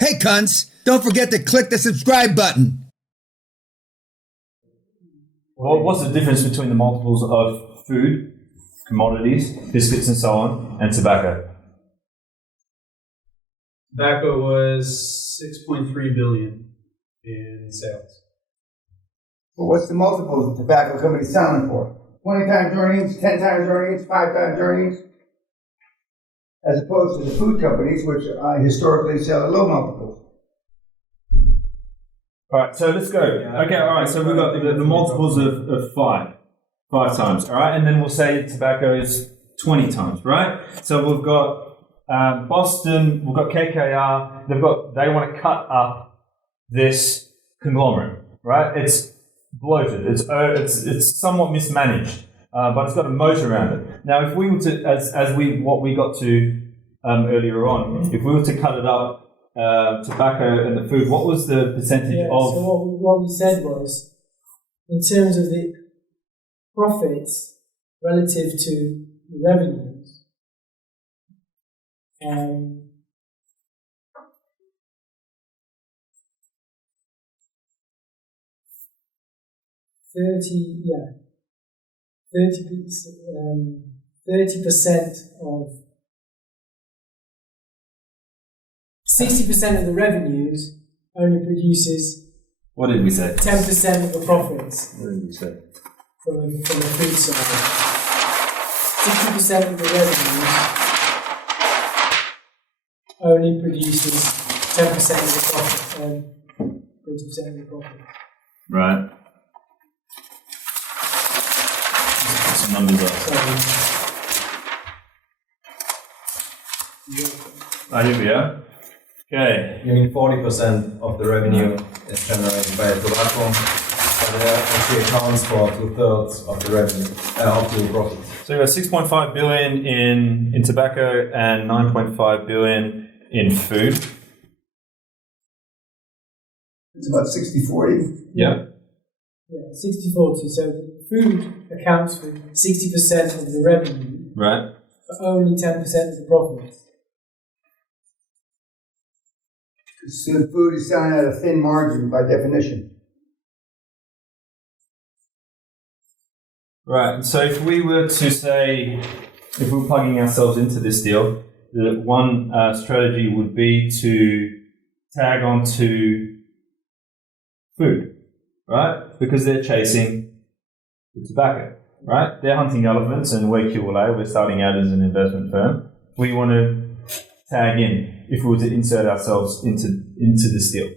Hey, cunts, don't forget to click the subscribe button. Well, what's the difference between the multiples of food, commodities, biscuits and so on, and tobacco? Tobacco was 6.3 billion in sales. Well, what's the multiples the tobacco company selling for? 20 times earnings, 10 times earnings, 5 times earnings? As opposed to the food companies, which historically sell at low multiples. All right, so let's go. Okay, all right, so we've got the multiples of five times, all right? And then we'll say tobacco is 20 times, right? So we've got Boston, we've got KKR, they want to cut up this conglomerate, right? It's bloated, it's somewhat mismanaged, but it's got a moat around it. Now, if we were to, what we got to earlier on, if we were to cut it up, tobacco and the food, what was the percentage of? So what we said was, in terms of the profits relative to the revenues, 30% of 60% of the revenues only produces. What did we say? 10% of the profits. What did we say? From the food side. 60% of the revenues only produces 10% of the profit. 30% of the profit. Right. Let's put some numbers up. Here we are. Okay. You mean 40% of the revenue is generated by tobacco, and it actually accounts for 2/3 of the revenue, of the profit. So you got 6.5 billion in tobacco and 9.5 billion in food. It's about 60-40. Yeah. Yeah, 60-40. So food accounts for 60% of the revenue, Right. but only 10% of the profits. So the food is selling at a thin margin by definition. Right. And so if we were to say, if we're plugging ourselves into this deal, the one strategy would be to tag onto food, right? Because they're chasing the tobacco, right? They're hunting elephants, and we're QLA. We're starting out as an investment firm. We want to tag in if we were to insert ourselves into this deal.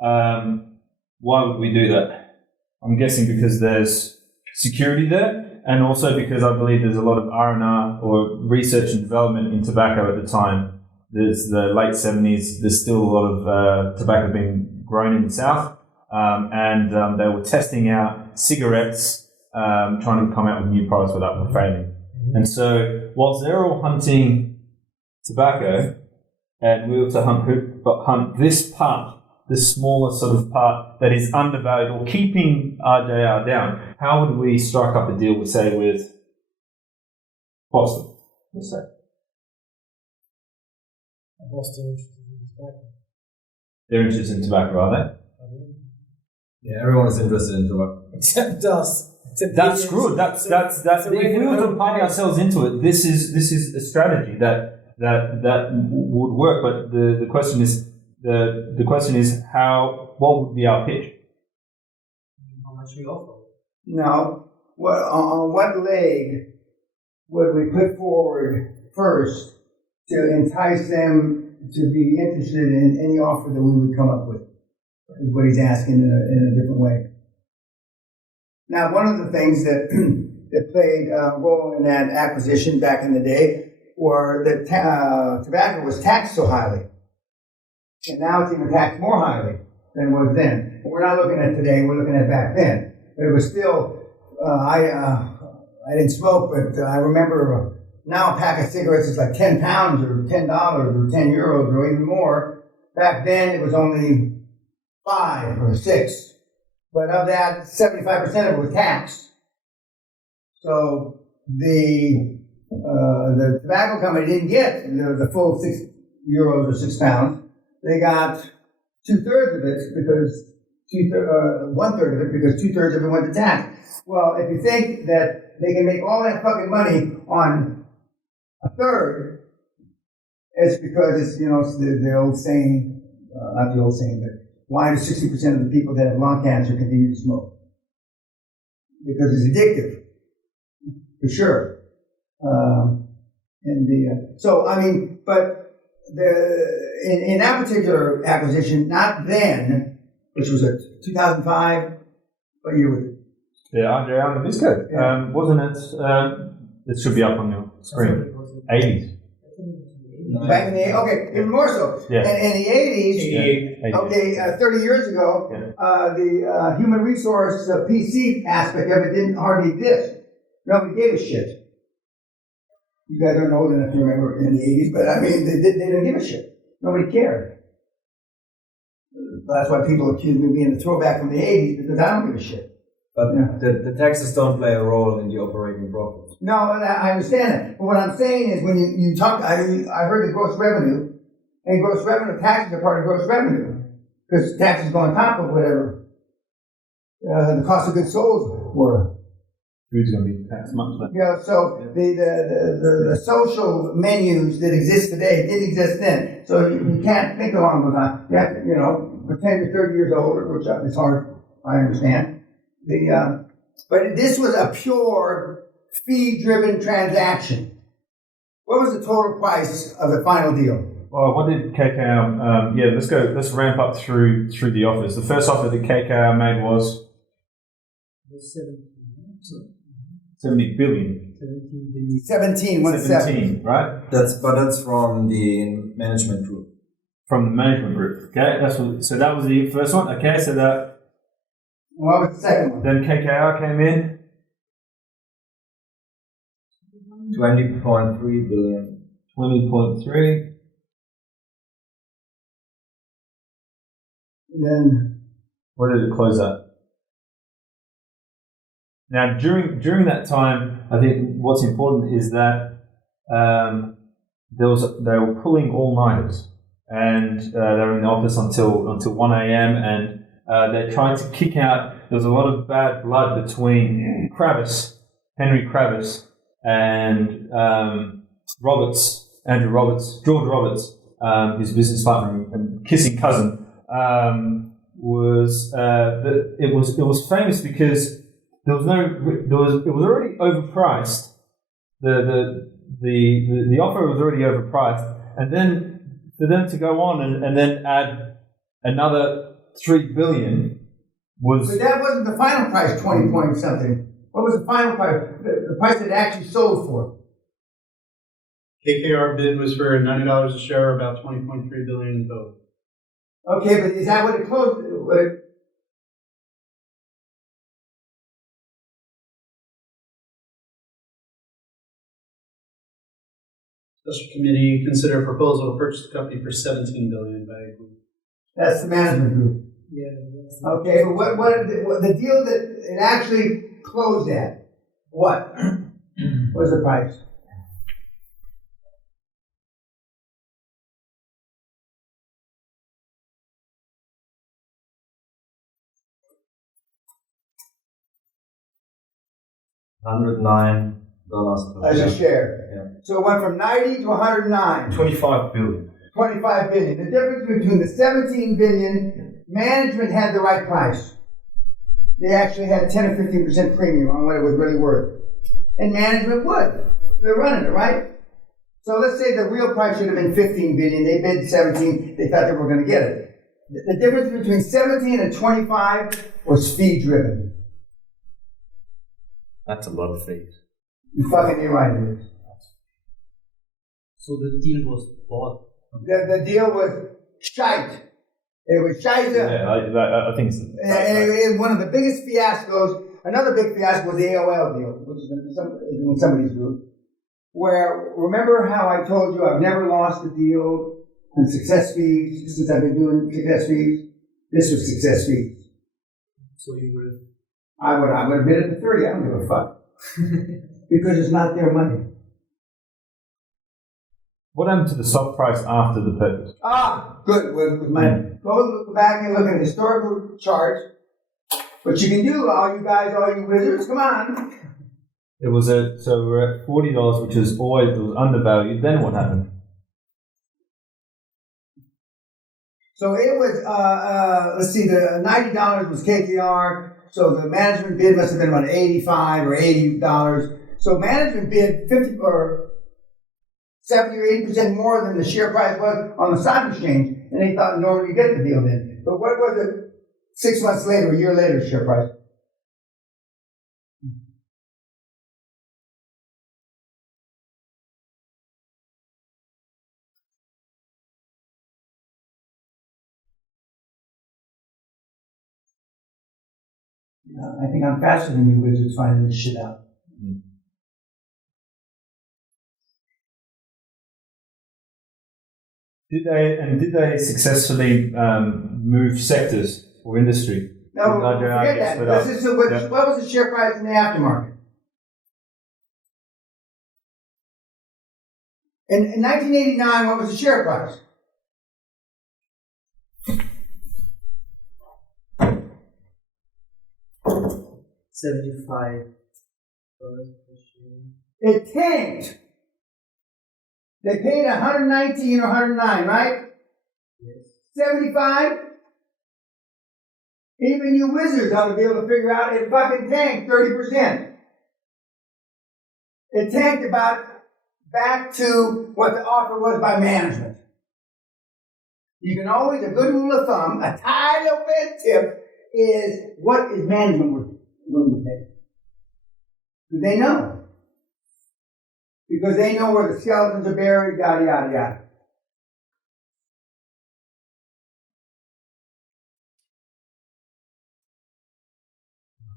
Why would we do that? I'm guessing because there's security there, and also because I believe there's a lot of R&R or research and development in tobacco at the time. There's the late 70s, there's still a lot of tobacco being grown in the south, and they were testing out cigarettes, trying to come out with new products without failing. And so whilst they're all hunting tobacco, and we were to hunt this part, this smaller sort of part that is undervalued or keeping RJR down, how would we strike up a deal, with Boston, let's say? Boston interested in tobacco. They're interested in tobacco, are they? Yeah, everyone is interested in tobacco. Except us. That's good. That's if we were to plug ourselves into it, this is a strategy that would work. But the question is what would be our pitch? How much we offer? Now, on what leg would we put forward first to entice them to be interested in any offer that we would come up with? Is what he's asking in a different way. Now, one of the things that played a role in that acquisition back in the day were that tobacco was taxed so highly. And now it's even taxed more highly than it was then. We're not looking at today, we're looking at back then. But it was still, I didn't smoke, but I remember now a pack of cigarettes is like 10 pounds or $10 or 10 euros or even more. Back then it was only 5 or 6. But of that, 75% of it was taxed. So the tobacco company didn't get the full €6 or £6. they got 2/3 of it because 1/3 of it because 2/3 of it went to tax. Well, if you think that they can make all that fucking money on a third, it's because it's, it's the old saying, not the old saying, but why do 60% of the people that have lung cancer continue to smoke? Because it's addictive, for sure. But in that particular acquisition, not then, which was a 2005, what year was it? Yeah, Andrea Nabisco. Yeah. Wasn't it? It should be up on your screen. 80s. Back in the even more so. Yeah. And in the 80s, 80s. okay, 30 years ago, the human resource PC aspect of it didn't hardly exist. Nobody gave a shit. You guys aren't old enough to remember in the 80s, but I mean, they didn't give a shit. Nobody cared. That's why people accuse me of being a throwback from the 80s, because I don't give a shit. But the taxes don't play a role in the operating profit. No, I understand that. But what I'm saying is when you talk, I heard the gross revenue, and gross revenue, taxes are part of gross revenue. Because taxes go on top of whatever the cost of goods sold were. Food's going to be taxed much less. So the social menus that exist today didn't exist then. So you can't think along those lines. You have to, pretend you're 30 years older, which is hard, I understand. But this was a pure fee-driven transaction. What was the total price of the final deal? Well, what did KKR, let's ramp up through the offers. The first offer that KKR made was 70 billion. 17, right? That's from the management group. From the management group. Okay, so that was the first one. Okay, so that. What was the second one? Then KKR came in. 20.3 billion. 20.3. Then Where did it close at? Now, during that time, I think what's important is that they were pulling all-nighters, and they were in the office until 1 a.m. and they're trying to kick out. There was a lot of bad blood between Henry Kravis, and George Roberts, his business partner and kissing cousin. It was famous because it was already overpriced. The offer was already overpriced, and then for them to go on and then add another $3 billion was. But that wasn't the final price, 20 point something. What was the final price? The price that it actually sold for? KKR bid was for $90 a share, about $20.3 billion in total. Okay, but is that what it closed? Special committee consider a proposal to purchase the company for $17 billion by a group. That's the management group. Yeah. Okay, but what the deal that it actually closed at? What? What was the price? $109 per As share. a share. Yeah. So it went from 90 to 109. 25 billion. 25 billion. The difference between the 17 billion, management had the right price. They actually had 10 or 15% premium on what it was really worth. And management would. They're running it, right? So let's say the real price should have been 15 billion. They bid 17. They thought they were going to get it. The difference between 17 and 25 was fee driven. That's a lot of fees. You fucking you're right, it is. So the deal was bought. The deal was shite. It was shite. Yeah, I think it's. And it was one of the biggest fiascos. Another big fiasco was the AOL deal, which is in somebody's group. Where, remember how I told you I've never lost a deal on success fees since I've been doing success fees? This was success fees. So you would. I would have bid it to 30. I don't give a fuck. Because it's not their money. What happened to the stock price after the purchase? Good. Go back and look at historical charts. What you can do, all you wizards, come on. It was so we're at $40, which is always, it was undervalued. Then what happened? So it was, let's see, the $90 was KKR. So the management bid must have been about $85 or $80. So management bid 50 or 70 or 80% more than the share price was on the stock exchange, and they thought in order to get the deal done. But what was it 6 months later, a year later, share price? I think I'm faster than you wizards finding this shit out. Did they successfully move sectors or industry? No, forget that. What was the share price in the aftermarket? In 1989, what was the share price? $75 per share. It tanked. They paid 119 or 109, right? Yes. 75? Even you wizards ought to be able to figure out it fucking tanked 30%. It tanked about back to what the offer was by management. You can always, a good rule of thumb, a tiny little bit tip is what is management willing to pay? Do they know? Because they know where the skeletons are buried, yada, yada, yada.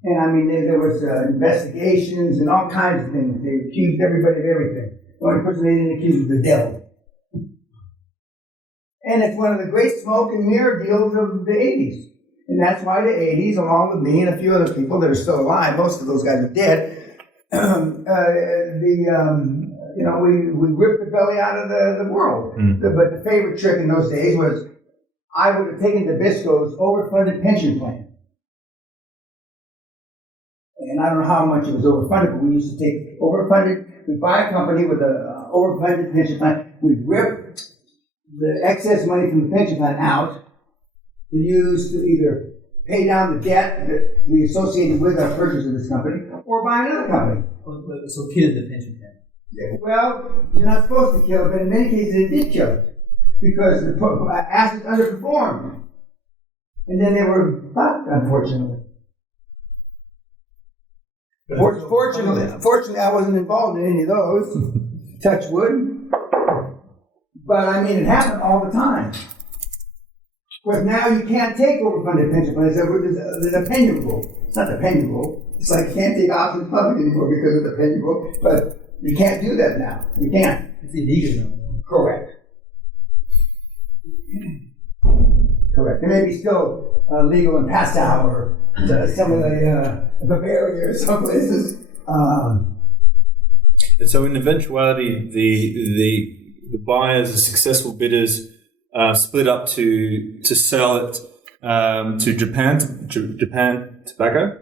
And I mean, there was investigations and all kinds of things. They accused everybody of everything. The only person they didn't accuse was the devil. And it's one of the great smoke and mirror deals of the 80s. And that's why the 80s, along with me and a few other people that are still alive, most of those guys are dead, we ripped the belly out of the world. But the favorite trick in those days was I would have taken Nabisco's overfunded pension plan. And I don't know how much it was overfunded, but we used to take overfunded, we'd buy a company with an overfunded pension plan, we'd rip the excess money from the pension plan out to use to either pay down the debt that we associated with our purchase of this company, or buy another company. So kill the pension plan. Well, you're not supposed to kill it, but in many cases it did kill it. Because the assets underperformed. And then they were fucked, unfortunately. Fortunately, I wasn't involved in any of those. Touch wood. But I mean, it happened all the time. Because now you can't take overfunded pension plans. There's a Peña rule. It's not the Peña rule. It's like you can't take options public anymore because of the Peña rule. But you can't do that now. You can't. It's illegal now. Correct. Correct. It may be still legal in Passau or some of the Bavaria or some places. And so, in eventuality, the buyers, the successful bidders, split up to sell it to Japan Tobacco.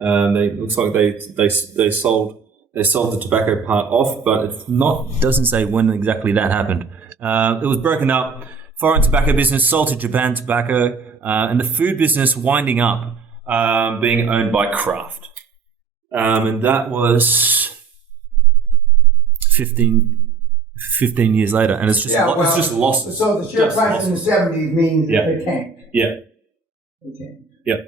It looks like they sold the tobacco part off, but it doesn't say when exactly that happened. It was broken up. Foreign tobacco business sold to Japan Tobacco, and the food business winding up, being owned by Kraft. And that was 15 years later, and it's just it's just lost. So the share price in the 70s means Yeah. they tanked. Yeah. They tanked. Yeah.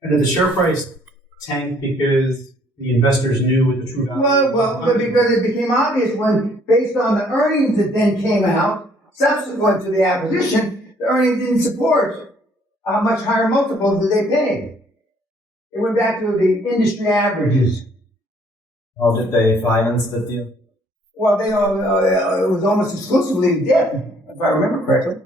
And did the share price tank because the investors knew what the true value was? Well, but because it became obvious when, based on the earnings that then came out, subsequent to the acquisition, the earnings didn't support how much higher multiples that they paid. It went back to the industry averages. How did they finance the deal? Well, it was almost exclusively debt, if I remember correctly.